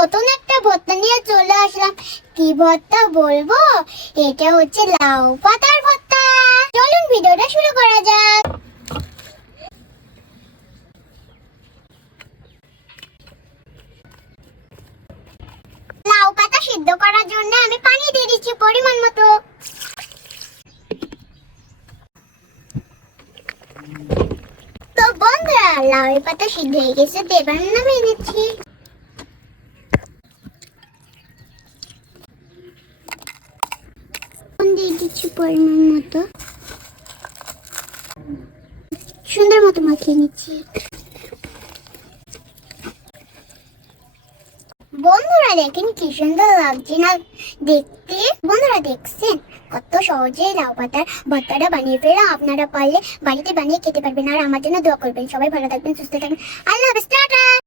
নতুন একটা ভর্তা নিয়ে চলে আসলাম। কি ভর্তা বলব? এটা হচ্ছে লাউ পাতার ভর্তা চলুন ভিডিওটা শুরু করা যাক। লাউ পাতা সিদ্ধ করার জন্য আমি পানি দিয়ে দিচ্ছি পরিমাণ মতো। তো বন্ধুরা লাউ পাতা সিদ্ধ হয়ে গেছে, তো এবার পরিমাণ মতো। সুন্দর মতো মাখিয়ে নিচ্ছি। বন্ধুরা, দেখেন কি সুন্দর লাগছে না দেখতে? বন্ধুরা, দেখছেন? কত সহজে লাউ পাতার ভর্তাটা বানিয়ে ফেলা আপনারা পারলে বাড়িতে বানিয়ে খেতে পারবেন। আর আমার জন্য দোয়া করবেন। সবাই ভালো থাকবেন, সুস্থ থাকবেন। আল্লাহ